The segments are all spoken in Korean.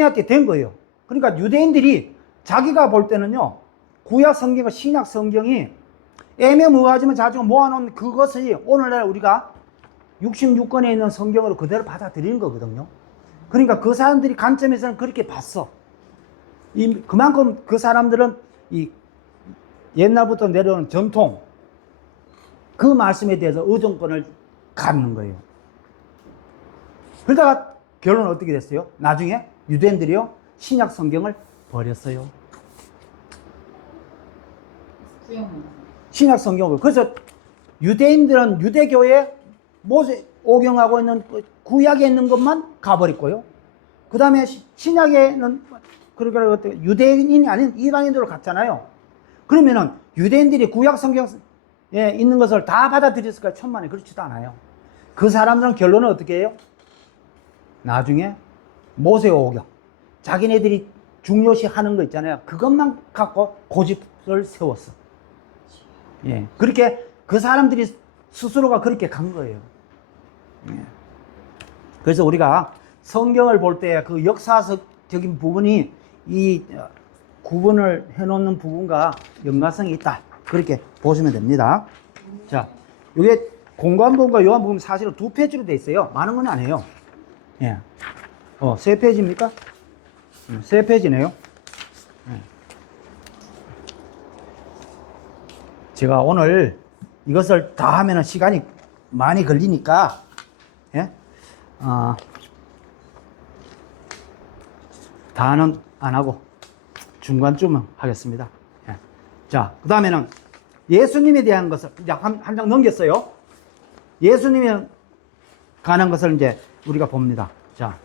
한테 된 거예요. 그러니까 유대인들이 자기가 볼 때는요, 구약 성경과 신약 성경이 애매모호하지만 자주 모아놓은 그것이 오늘날 우리가 66권에 있는 성경으로 그대로 받아들이는 거거든요. 그러니까 그 사람들이 관점에서는 그렇게 봤어. 그만큼 그 사람들은 이 옛날부터 내려오는 전통, 그 말씀에 대해서 의존권을 갖는 거예요. 그러다가 결론은 어떻게 됐어요? 나중에 유대인들이요, 신약 성경을 버렸어요. 신약 성경을. 그래서 유대인들은 유대교에 모세 오경하고 있는 구약에 있는 것만 가버렸고요. 그 다음에 신약에는 그러니까 유대인이 아닌 이방인들로 갔잖아요. 그러면은 유대인들이 구약 성경에 있는 것을 다 받아들였을까요? 천만에 그렇지도 않아요. 그 사람들은 결론은 어떻게 해요? 나중에 모세오경, 자기네들이 중요시 하는 거 있잖아요. 그것만 갖고 고집을 세웠어. 예. 그렇게 그 사람들이 스스로가 그렇게 간 거예요. 예. 그래서 우리가 성경을 볼 때 그 역사적인 부분이 이 구분을 해놓는 부분과 연관성이 있다. 그렇게 보시면 됩니다. 자, 이게 공관복음과 요한복음 사실은 2페이지로 되어 있어요. 많은 건 아니에요. 예. 3페이지입니까? 3페이지네요. 예. 제가 오늘 이것을 다 하면은 시간이 많이 걸리니까, 예? 다는 안 하고 중간쯤은 하겠습니다. 예. 자, 그 다음에는 예수님에 대한 것을 이제 한 장 넘겼어요. 예수님에 관한 것을 이제 우리가 봅니다. 자,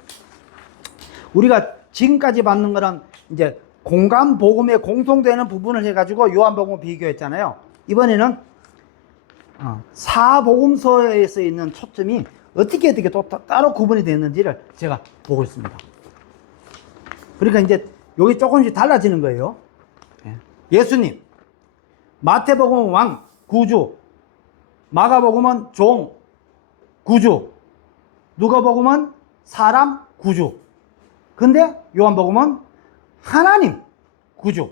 우리가 지금까지 받는 거는 이제 공간 복음에 공통되는 부분을 해가지고 요한복음 비교했잖아요. 이번에는 사복음서에서 있는 초점이 어떻게 또 따로 구분이 되는지를 제가 보고 있습니다. 그러니까 이제 여기 조금씩 달라지는 거예요. 예수님, 마태복음은 왕, 구주, 마가복음은 종, 구주, 누가복음은 사람, 구주. 근데 요한복음은 하나님, 구주.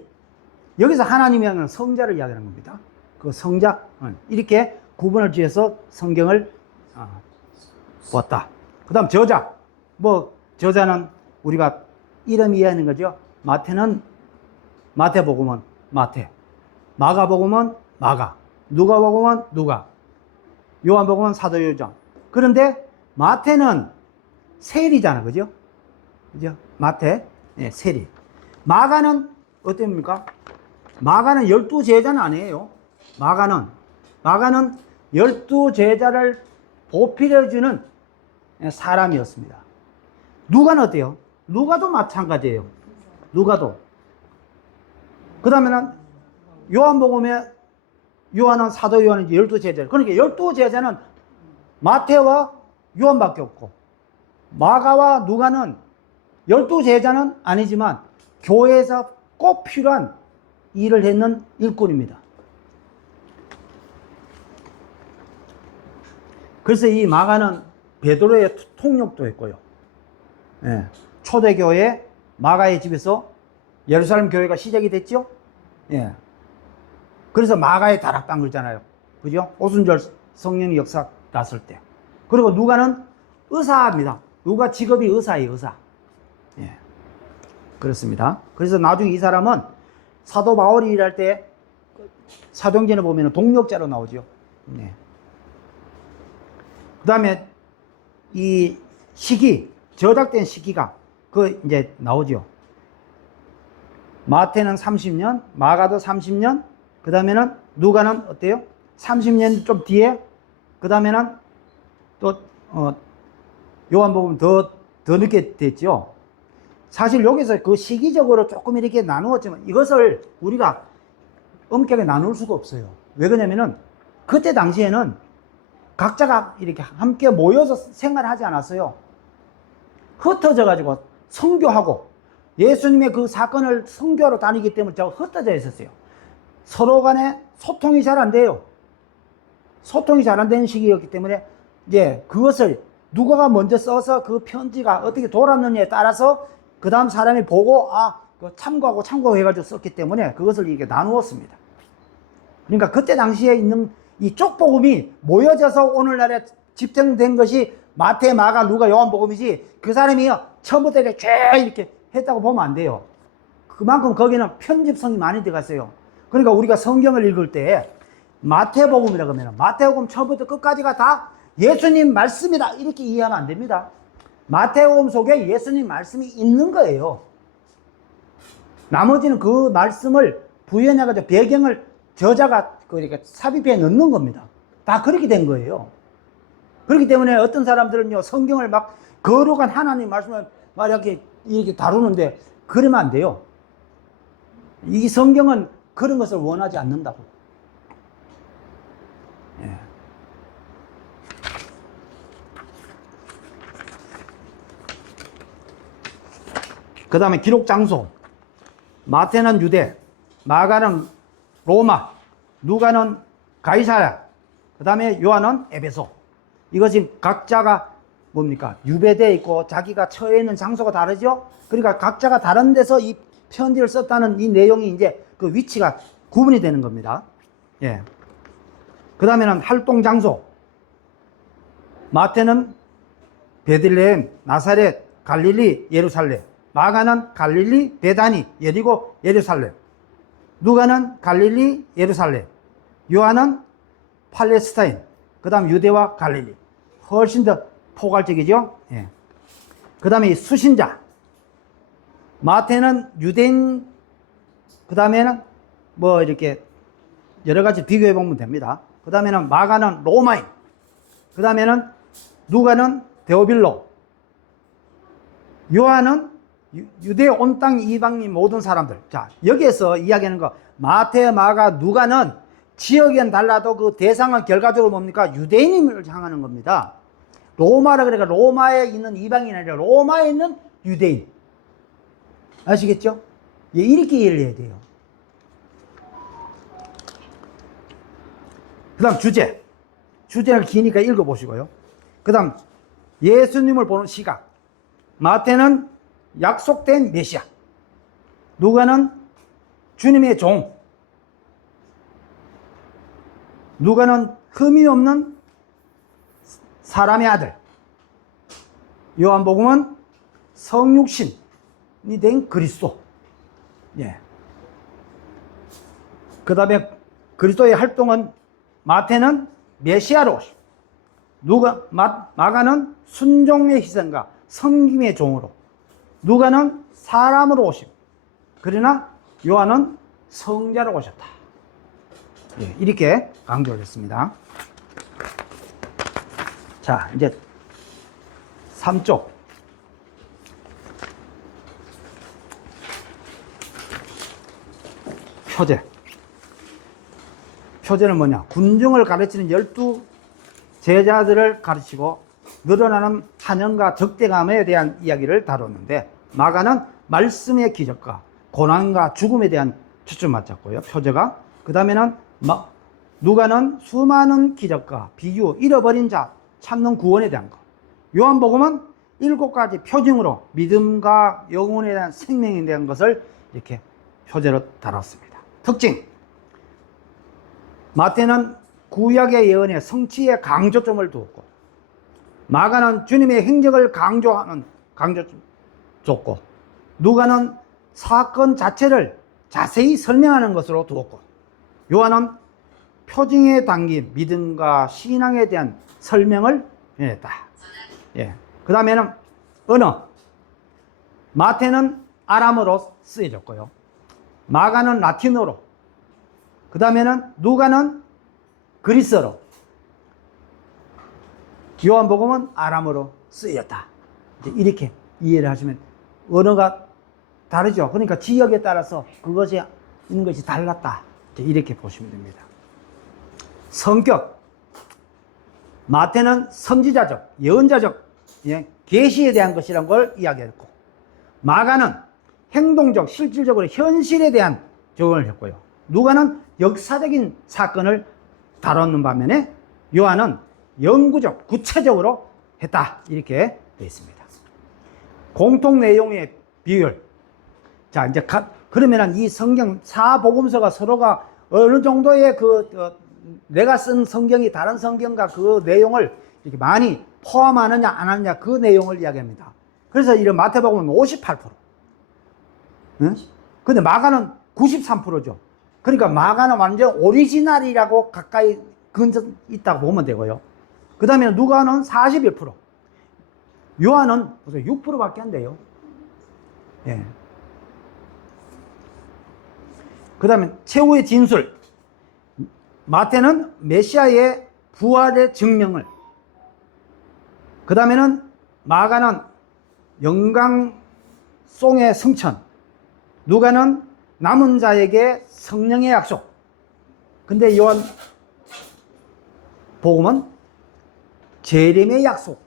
여기서 하나님이라는 성자를 이야기하는 겁니다. 그 성자, 이렇게 구분을 지어서 성경을 보았다. 그 다음 저자. 저자는 우리가 이름이 이해하는 거죠. 마태복음은 마태. 마가복음은 마가. 누가복음은 누가. 요한복음은 사도요장. 그런데 마태는 세리잖아. 그죠? 그죠? 마태, 네, 세리. 마가는 어떻습니까? 마가는 12제자는 아니에요. 마가는 12제자를 보필해주는 사람이었습니다. 누가는 어때요? 누가도 마찬가지예요. 누가도. 그 다음에는 요한복음에 요한은 사도 요한은 12제자. 그러니까 12제자는 마태와 요한밖에 없고, 마가와 누가는 12제자는 아니지만 교회에서 꼭 필요한 일을 했는 일꾼입니다. 그래서 이 마가는 베드로의 통역도 했고요. 예. 초대교회 마가의 집에서 예루살렘 교회가 시작이 됐죠. 예. 그래서 마가의 다락방 그러잖아요. 그죠? 오순절 성령의 역사 났을 때. 그리고 누가는 의사입니다. 누가 직업이 의사예요, 의사. 예. 그렇습니다. 그래서 나중에 이 사람은 사도 바울이 일할 때 사도행전에 보면 동역자로 나오죠. 네. 그 다음에 이 시기, 저작된 시기가 이제 나오죠. 마태는 30년, 마가도 30년, 그 다음에는 누가는 어때요? 30년 좀 뒤에, 그 다음에는 또, 요한복음 더 늦게 됐죠. 사실 여기서 그 시기적으로 조금 이렇게 나누었지만 이것을 우리가 엄격하게 나눌 수가 없어요. 왜 그러냐면은 그때 당시에는 각자가 이렇게 함께 모여서 생활하지 않았어요. 흩어져 가지고 선교하고 예수님의 그 사건을 선교하러 다니기 때문에 흩어져 있었어요. 서로 간에 소통이 잘 안 돼요. 소통이 잘 안 되는 시기였기 때문에 이제 그것을 누가가 먼저 써서 그 편지가 어떻게 돌았느냐에 따라서 그 다음 사람이 보고 참고하고 참고해가지고 썼기 때문에 그것을 이렇게 나누었습니다. 그러니까 그때 당시에 있는 이 쪽복음이 모여져서 오늘날에 집중된 것이 마태, 마가, 누가, 요한복음이지, 그 사람이 처음부터 이렇게 했다고 보면 안 돼요. 그만큼 거기는 편집성이 많이 들어갔어요. 그러니까 우리가 성경을 읽을 때 마태복음이라고 하면 마태복음 처음부터 끝까지가 다 예수님 말씀이다 이렇게 이해하면 안 됩니다. 마태복음 속에 예수님 말씀이 있는 거예요. 나머지는 그 말씀을 부연해가지고 배경을 저자가 그러니까 삽입해 넣는 겁니다. 다 그렇게 된 거예요. 그렇기 때문에 어떤 사람들은요, 성경을 막 거룩한 하나님 말씀을 막 이렇게 다루는데 그러면 안 돼요. 이 성경은 그런 것을 원하지 않는다고. 예. 그 다음에 기록 장소. 마태는 유대, 마가는 로마, 누가는 가이사랴, 그 다음에 요한은 에베소. 이것이 각자가 뭡니까? 유배되어 있고 자기가 처해 있는 장소가 다르죠? 그러니까 각자가 다른 데서 이 편지를 썼다는 이 내용이 이제 그 위치가 구분이 되는 겁니다. 예. 그 다음에는 활동 장소. 마태는 베들레헴, 나사렛, 갈릴리, 예루살렘. 마가는 갈릴리, 베다니, 예리고, 예루살렘. 누가는 갈릴리, 예루살렘. 요한은 팔레스타인. 그 다음 유대와 갈릴리. 훨씬 더 포괄적이죠. 예. 그 다음에 수신자. 마태는 유대인, 그 다음에는 뭐 이렇게 여러 가지 비교해 보면 됩니다. 그 다음에는 마가는 로마인. 그 다음에는 누가는 데오빌로. 요한은 유대 온 땅 이방인 모든 사람들. 자, 여기에서 이야기하는 거 마태, 마가, 누가는 지역은 달라도 그 대상은 결과적으로 뭡니까? 유대인을 향하는 겁니다. 로마라 그러니까 로마에 있는 이방인이 아니라 로마에 있는 유대인. 아시겠죠? 예, 이렇게 이해를 해야 돼요. 그 다음 주제. 주제가 기니까 읽어보시고요. 그 다음 예수님을 보는 시각. 마태는 약속된 메시아. 누가는 주님의 종. 누가는 흠이 없는 사람의 아들. 요한복음은 성육신이 된 그리스도. 예. 그 다음에 그리스도의 활동은 마태는 메시아로 오시고, 마가는 순종의 희생과 섬김의 종으로, 누가는 사람으로 오시고, 그러나 요한은 성자로 오셨다. 예, 이렇게 강조를 했습니다. 자, 이제 3쪽. 표제. 표제는 뭐냐? 군중을 가르치는 12 제자들을 가르치고 늘어나는 한영과 적대감에 대한 이야기를 다뤘는데, 마가는 말씀의 기적과 고난과 죽음에 대한 초점 맞췄고요. 표제가. 그 다음에는 누가는 수많은 기적과 비유, 잃어버린 자 찾는 구원에 대한 것. 요한복음은 7가지 표징으로 믿음과 영혼에 대한 생명에 대한 것을 이렇게 표제로 다뤘습니다. 특징. 마태는 구약의 예언의 성취에 강조점을 두었고, 마가는 주님의 행적을 강조점 줬고, 누가는 사건 자체를 자세히 설명하는 것으로 두었고, 요한은 표징에 담긴 믿음과 신앙에 대한 설명을 해냈다. 예. 그 다음에는 언어. 마태는 아람어로 쓰여졌고요. 마가는 라틴어로. 그 다음에는 누가는 그리스어로. 요한복음은 아람어로 쓰였다. 이렇게 이해를 하시면, 언어가 다르죠. 그러니까 지역에 따라서 그것이 있는 것이 달랐다. 이렇게 보시면 됩니다. 성격. 마태는 선지자적, 예언자적, 계시에 대한 것이라는 걸 이야기했고, 마가는 행동적, 실질적으로 현실에 대한 적용을 했고요. 누가는 역사적인 사건을 다뤘는 반면에 요한은 영구적, 구체적으로 했다. 이렇게 되어 있습니다. 공통 내용의 비율. 자, 이제 그러면은 이 성경 사복음서가 서로가 어느 정도의 내가 쓴 성경이 다른 성경과 그 내용을 이렇게 많이 포함하느냐 안 하느냐 그 내용을 이야기합니다. 그래서 이런 마태복음은 58%. 응? 근데 마가는 93%죠. 그러니까 마가는 완전 오리지널이라고 가까이 근접 있다고 보면 되고요. 그 다음에 누가는 41%. 요한은 6%밖에 안 돼요. 예. 그 다음에 최후의 진술. 마태는 메시아의 부활의 증명을. 그 다음에는 마가는 영광송의 승천. 누가는 남은 자에게 성령의 약속. 근데 요한 복음은 재림의 약속.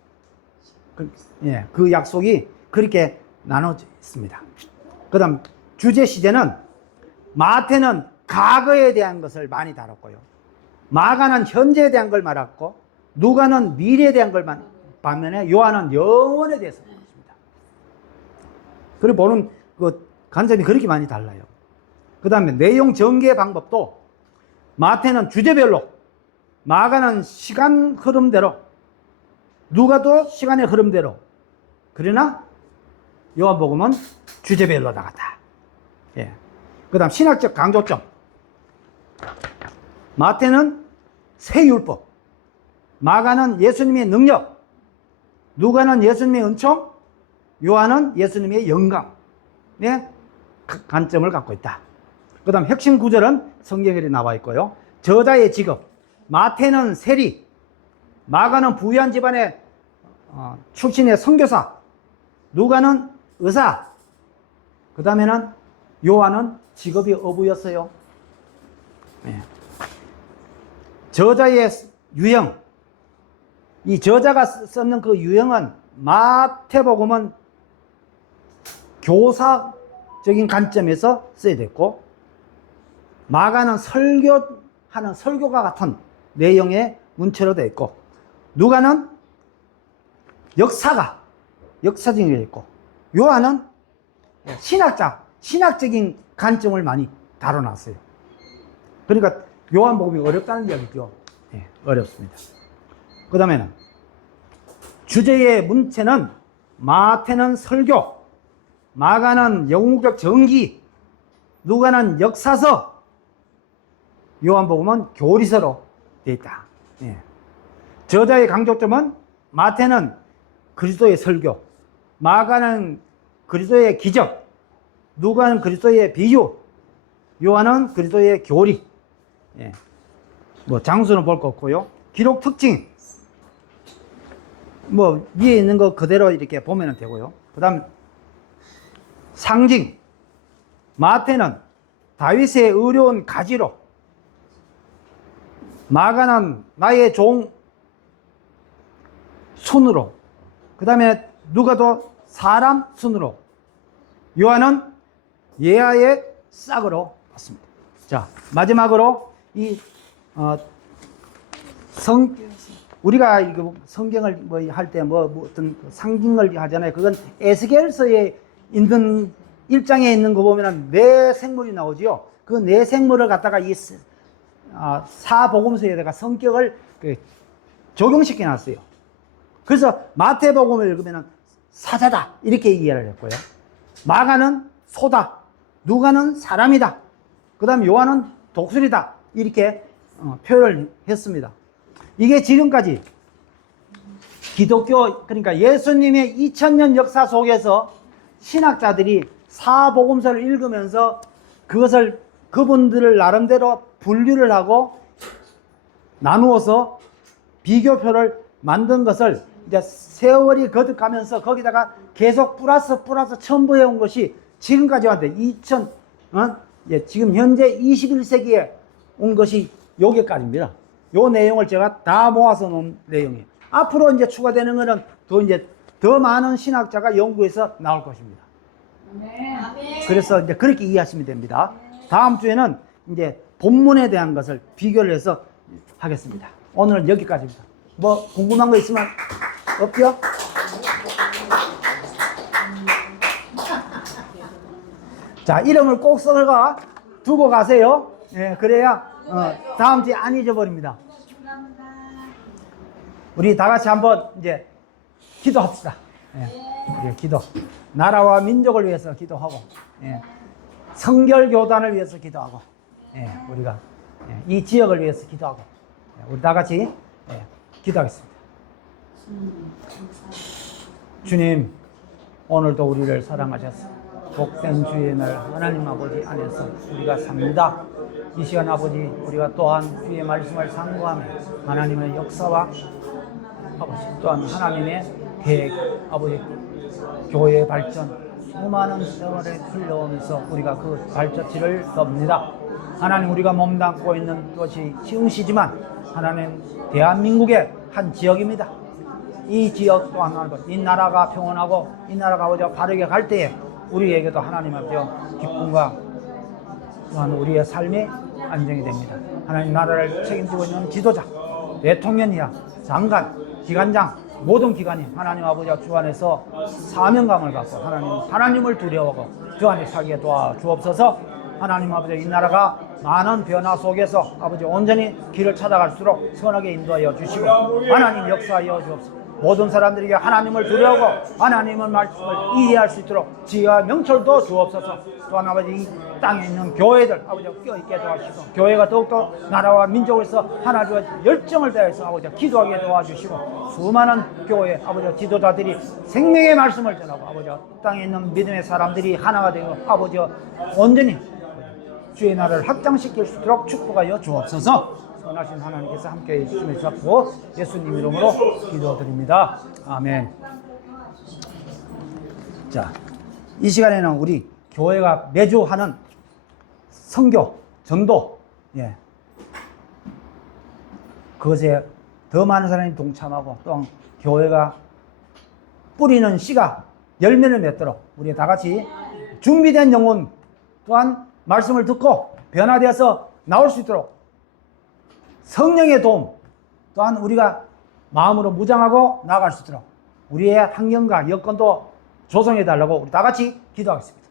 그 약속이 그렇게 나눠져 있습니다. 그 다음 주제 시제는 마태는 과거에 대한 것을 많이 다뤘고요. 마가는 현재에 대한 걸 말했고, 누가는 미래에 대한 걸 반면에 요한은 영원에 대해서 말했습니다. 그리고 보는 그 관점이 그렇게 많이 달라요. 그 다음에 내용 전개 방법도 마태는 주제별로, 마가는 시간 흐름대로, 누가도 시간의 흐름대로. 그러나 요한복음은 주제별로 나갔다. 예. 그 다음 신학적 강조점. 마태는 새 율법, 마가는 예수님의 능력, 누가는 예수님의 은총, 요한은 예수님의 영광. 네? 관점을 갖고 있다. 그 다음 핵심 구절은 성경에 나와 있고요. 저자의 직업. 마태는 세리, 마가는 부유한 집안의 출신의 선교사, 누가는 의사, 그 다음에는 요한은 직업이 어부였어요. 네. 저자의 유형. 이 저자가 썼는 그 유형은 마태복음은 교사적인 관점에서 써야 됐고, 마가는 설교하는 설교가 같은 내용의 문체로 되어 있고, 누가는 역사적인 게 있고, 요한은 신학적인 관점을 많이 다뤄놨어요. 그러니까 요한복음이 어렵다는 이야기죠. 네, 어렵습니다. 그 다음에는 주제의 문체는 마태는 설교, 마가는 영웅적 전기, 누가는 역사서, 요한복음은 교리서로 되어 있다. 예. 저자의 강조점은 마태는 그리스도의 설교, 마가는 그리스도의 기적, 누가는 그리스도의 비유, 요한은 그리스도의 교리. 예. 뭐 장수는 볼 거 없고요. 기록 특징, 뭐 위에 있는 거 그대로 이렇게 보면 되고요. 그 다음 상징. 마태는 다윗의 의로운 가지로, 마가는 나의 종 순으로, 그 다음에 누가도 사람 순으로, 요한은 예하의 싹으로 봤습니다. 자, 마지막으로 우리가 성경을 뭐 할 때 어떤 상징을 하잖아요. 그건 에스겔서에 있는 1장에 있는 거 보면은 네 생물이 나오지요. 그 네 생물을 갖다가 이 사복음서에다가 성격을 적용시켜 놨어요. 그래서 마태복음을 읽으면은 사자다 이렇게 이해를 했고요. 마가는 소다, 누가는 사람이다, 그 다음 요한은 독수리다 이렇게 표현을 했습니다. 이게 지금까지 기독교, 그러니까 예수님의 2000년 역사 속에서 신학자들이 사복음서를 읽으면서 그것을 그분들을 나름대로 분류를 하고 나누어서 비교표를 만든 것을 이제 세월이 거듭가면서 거기다가 계속 플러스 첨부해 온 것이 지금까지 왔는데 지금 현재 21세기에 온 것이 여기까지입니다. 요 내용을 제가 다 모아서 놓은 내용이에요. 앞으로 이제 추가되는 거는 더 많은 신학자가 연구해서 나올 것입니다. 그래서 이제 그렇게 이해하시면 됩니다. 다음 주에는 이제 본문에 대한 것을 비교를 해서 하겠습니다. 오늘은 여기까지입니다. 뭐 궁금한 거 있으면 없죠? 자, 이름을 꼭 써가 두고 가세요. 예, 그래야 다음 주에 안 잊어버립니다. 우리 다 같이 한번 이제 기도합시다. 예, 우리 기도. 나라와 민족을 위해서 기도하고, 예, 성결교단을 위해서 기도하고, 예, 우리가 이 지역을 위해서 기도하고, 예, 우리 다 같이 기도하겠습니다. 주님, 오늘도 우리를 사랑하셔서 복된 주의 날 하나님 아버지 안에서 우리가 삽니다. 이 시간 아버지 우리가 또한 주의 말씀을 상고하며 하나님의 역사와 아버지 또한 하나님의 계획 아버지 교회의 발전 수많은 세월에 흘러오면서 우리가 그 발자취를 섭니다. 하나님 우리가 몸담고 있는 것이 지음시지만 하나님 대한민국의 한 지역입니다. 이 지역 또한 이 나라가 평온하고 이 나라가 아버지 바르게 갈 때에 우리에게도 하나님 아버지 기쁨과 또한 우리의 삶이 안정이 됩니다. 하나님 나라를 책임지고 있는 지도자, 대통령이야 장관, 기관장 모든 기관이 하나님 아버지 주 안에서 사명감을 갖고 하나님을 두려워하고 주 안에 살게 도와주옵소서. 하나님 아버지 이 나라가 많은 변화 속에서 아버지 온전히 길을 찾아갈수록 선하게 인도하여 주시고 하나님 역사하여 주옵소서. 모든 사람들에게 하나님을 두려워하고 하나님의 말씀을 이해할 수 있도록 지혜와 명철도 주옵소서. 또한 아버지 이 땅에 있는 교회들 아버지 껴있게 도와주시고 교회가 더욱더 나라와 민족에서 하나님의 열정을 다해서 아버지 기도하게 도와주시고 수많은 교회 아버지 지도자들이 생명의 말씀을 전하고 아버지 땅에 있는 믿음의 사람들이 하나가 되고 아버지 온전히 주의 나라를 확장시킬 수 있도록 축복하여 주옵소서. 선하신 하나님께서 함께해 주시면 좋고 예수님 이름으로 기도드립니다. 아멘. 자, 이 시간에는 우리 교회가 매주 하는 선교, 전도, 예, 그것에 더 많은 사람이 동참하고 또 교회가 뿌리는 씨가 열매를 맺도록 우리 다 같이 준비된 영혼 또한 말씀을 듣고 변화되어서 나올 수 있도록 성령의 도움 또한 우리가 마음으로 무장하고 나아갈 수 있도록 우리의 환경과 여건도 조성해 달라고 우리 다 같이 기도하겠습니다.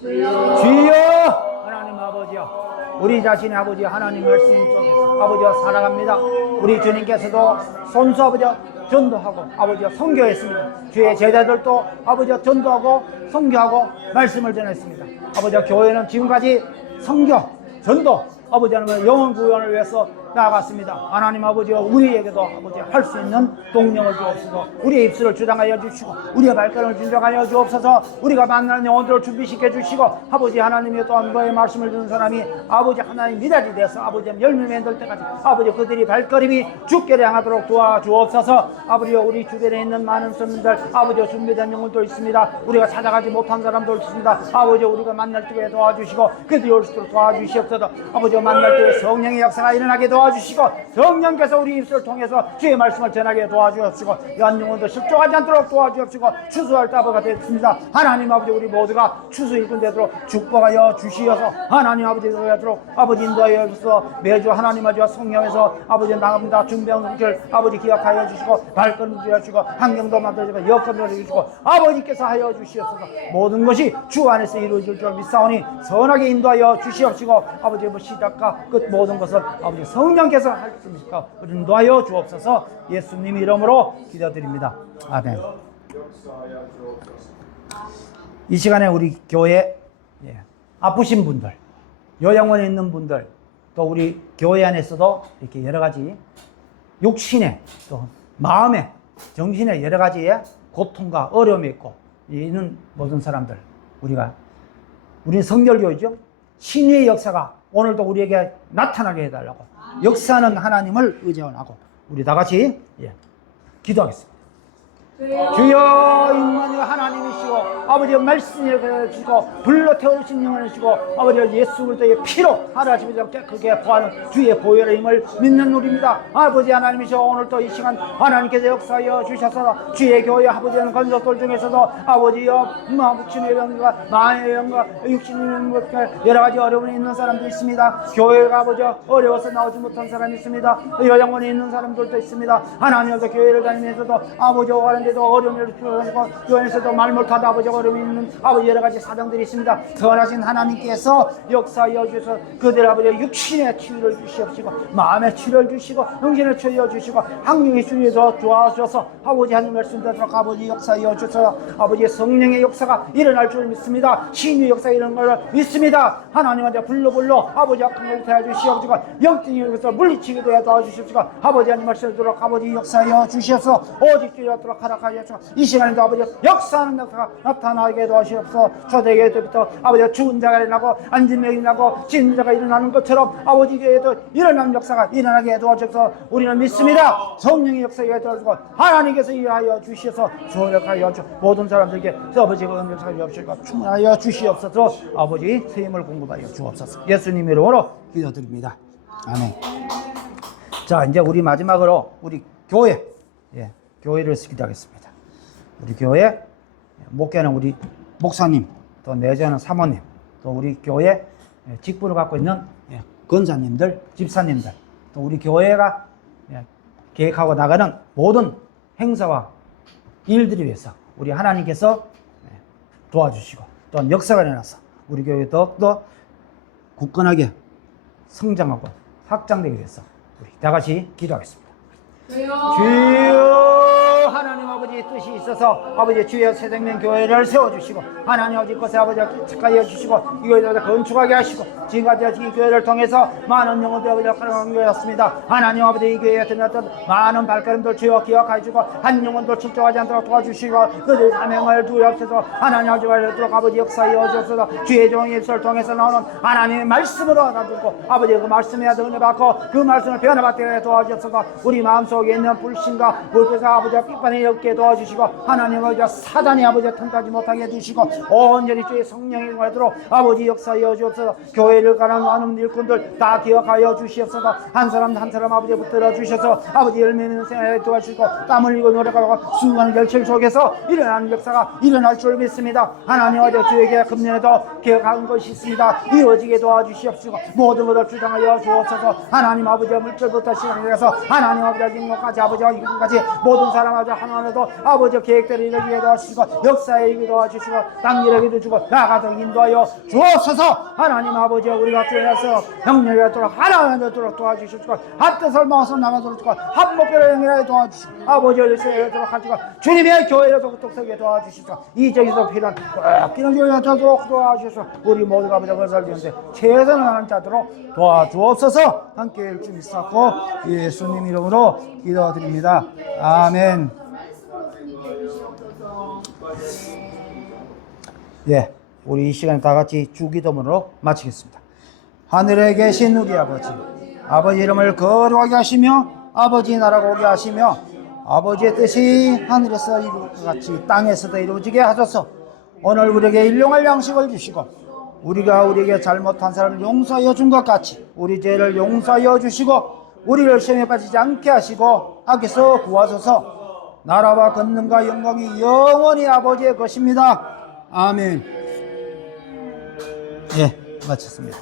주여 하나님 아버지여 우리 자신의 아버지 하나님 말씀 속에서 아버지와 살아갑니다. 우리 주님께서도 손수 아버지와 전도하고 아버지와 선교했습니다. 주의 제자들도 아버지와 전도하고 선교하고 말씀을 전했습니다. 아버지와 교회는 지금까지 선교, 전도 아버지 하나님의 영혼 구원을 위해서 나아갔습니다. 하나님 아버지와 우리에게도 아버지 할 수 있는 동력을 주옵소서. 우리의 입술을 주장하여 주시고 우리의 발걸음을 준정하여 주옵소서. 우리가 만나는 영혼들을 준비시켜 주시고 아버지 하나님이 또한 너의 말씀을 듣는 사람이 아버지 하나님 미달이 돼서 아버지 열매 맺을 때까지 아버지 그들이 발걸음이 주께를 향하도록 도와주옵소서. 아버지여 우리 주변에 있는 많은 손님들 아버지여 준비된 영혼도 있습니다. 우리가 찾아가지 못한 사람도 있습니다. 아버지 우리가 만날 때 도와주시고 그들이 올 수 있도록 도와주시옵소서. 아버지여 만날 때 성령의 역사가 일어나게 도와주시고 성령께서 우리 입술을 통해서 주의 말씀을 전하게 도와주옵시고 연 영혼도 실족하지 않도록 도와주옵시고 추수할 따보가 되었습니다. 하나님 아버지 우리 모두가 추수 일꾼 되도록 축복하여 주시어서 하나님 아버지 되도록 아버지 인도하여 주셔서 매주 하나님 아버지와 성령에서 아버지 나갑니다. 준비한 길 아버지 기억하여 주시고 발걸음 주시고 환경도 만들어주고 여건도 주시고 아버지께서 하여 주시옵소서. 모든 것이 주 안에서 이루어질 줄 믿사오니 선하게 인도하여 주시옵시고 아버지 시작과 끝 모든 것을 아버지 성령께서 하셨습니까? 인도하여 주옵소서. 예수님 이름으로 기도드립니다. 아멘. 이 시간에 우리 교회 아프신 분들, 요양원에 있는 분들, 또 우리 교회 안에서도 이렇게 여러 가지 육신의 또 마음의 정신의 여러 가지의 고통과 어려움이 있고 있는 모든 사람들 우리는 성결교회죠. 신의 역사가 오늘도 우리에게 나타나게 해달라고 역사하는 하나님을 의지하고 우리 다 같이 기도하겠습니다. 주여 임마누엘 하나님이시고 아버지 말씀을 주시고 불로 태우신 영원이시고 아버지 예수 그리스도의 피로 하나님께서 깨끗하게 보하는 주의 보혈의 힘을 믿는 우리입니다. 아버지 하나님이시고 오늘도 이 시간 하나님께서 역사하여 주셔서 주의 교회 아버지는 건속들 중에서도 아버지여 육신의 병과 마음의 병과 육신의 병과 여러 가지 어려움이 있는 사람도 있습니다. 교회가 아버지 어려워서 나오지 못한 사람이 있습니다. 요양원에 있는 사람들도 있습니다. 하나님께서 교회를 다니면서도 아버지와 관련된 아버지도 어려움을 주시고 교회에서도 말 못하다 아버지 어려움이 있는 아버지 여러 가지 사정들이 있습니다. 선하신 하나님께서 역사하여 주셔서 그들 아버지 육신의 치유를 주시옵시고 마음의 치유를 주시고 정신을 치유해 주시고 학령의 치유에서 도와주셔서 아버지 하나님 말씀 듣도록 아버지 역사하여 주셔서 아버지 성령의 역사가 일어날 줄 믿습니다. 신의 역사 이런 걸 믿습니다. 하나님한테 불러 아버지 악한 걸 대해 주시옵시고 영적인 역사 물리치기도 해 도와주시옵시고 아버지 하나님 말씀 듣도록 아버지 역사하여 주셔서 오직 주였도록 하락하여 주시고 이 시간에도 아버지 역사하는 역사가 나타나게 도와주시옵소서. 초대교회 때부터 아버지 죽은 자가 일어나고 앉은 명이 일어나고 진 자가 일어나는 것처럼 아버지 교회에도 일어나는 역사가 일어나게 도와주셔서 우리는 믿습니다. 성령의 역사에 도와주고 하나님께서 일하여 주셔서 조력하여 주 모든 사람들에게 아버지가 은혜를 주시고 충만하여 주시옵소서. 아버지 세임을 공급하여 주옵소서. 예수님 이름으로 기도드립니다. 아멘. 자, 이제 우리 마지막으로 우리 교회, 교회를 기도하겠습니다. 우리 교회 목회는 우리 목사님, 또 내주하는 사모님, 또 우리 교회 직분을 갖고 있는 권사님들, 집사님들, 또 우리 교회가 계획하고 나가는 모든 행사와 일들을 위해서 우리 하나님께서 도와주시고 또 역사가 일어나서 우리 교회 더욱더 굳건하게 성장하고 확장되기 위해서 우리 다 같이 기도하겠습니다. 주여 하나님 아버지 뜻이 있어서 아버지 주여 새생명 교회를 세워주시고 하나님 아버지 것에 아버지 착하여 주시고 이거에 건축하게 하시고 지금까지 이 교회를 통해서 많은 영혼들이 아버지 역할을 한 교회였습니다. 하나님 아버지 이 교회에 드렸던 많은 발걸음들 주여 기억해 주시고 한 영혼도 출족하지 않도록 도와주시고 그들 사명을 두렵소서. 하나님 아버지 말도록 아버지 역사여 주옵소서. 주의 종의 입술을 통해서 나오는 하나님의 말씀으로 알아듣고 아버지 그 말씀에 은혜 받고 그 말씀을 변화받게 도와주옵소서. 우리 마음속에 있는 불신과 불쾌사 아버지 핍반이 없게 도와주시고 하나님 아버지 사단이 아버지 틈타지 못하게 해주시고 온전히 주의 성령이 말도록 아버지 역사여 주옵소서. 교회를 가는 많은 일꾼들 다 기억하여 주시옵소서. 한 사람 한 사람 아버지 붙들어 주셔서 아버지 열매 있는 생활에 도와주시고 땀 흘리고 노력하고 수고하는 결실 속에서 일어나는 역사가 일어날 줄 믿습니다. 하나님 아버지 주에게 금년에도 기억한 것이 있습니다. 이루어지게 도와주시옵시고 모든 것을 주장하여 주옵소서. 하나님 아버지 물질부터 시작해서 하나님 아버지 인공까지 아버지와 이공까지 모든 사람 아버지 하나님도 아버지 계획대로 이루게 도와주시고 역사에 이루게 도와주시고 당일에게 주시고 나가도록 인도하여 주옵소서. 하나님 아버지 우리가 주에서 영역이 되도록 하나님 되도록 도와주시고 합뜻을 모아서 나가도록 한 목표를 행하게 도와주시고 아버지를 세우도록 하시고 주님의 교회에서 독특하게 도와주시고 이적에서 필요한 기능 교회가 되도록 도와주시고 우리 모두가 아버지 그것을 위한데 최선을 하는 자도록 도와주옵소서. 함께 일주 믿사고 예수님 이름으로 기도드립니다. 아멘. 우리 이 시간에 다 같이 주기도문으로 마치겠습니다. 하늘에 계신 우리 아버지, 아버지 이름을 거룩하게 하시며 아버지 나라가 오게 하시며 아버지의 뜻이 하늘에서 이루어진 것 같이 땅에서도 이루어지게 하소서. 오늘 우리에게 일용할 양식을 주시고 우리가 우리에게 잘못한 사람을 용서하여 준 것 같이 우리 죄를 용서하여 주시고 우리를 시험에 빠지지 않게 하시고 악에서 구하소서. 나라와 권능과 영광이 영원히 아버지의 것입니다. 아멘. 마쳤습니다.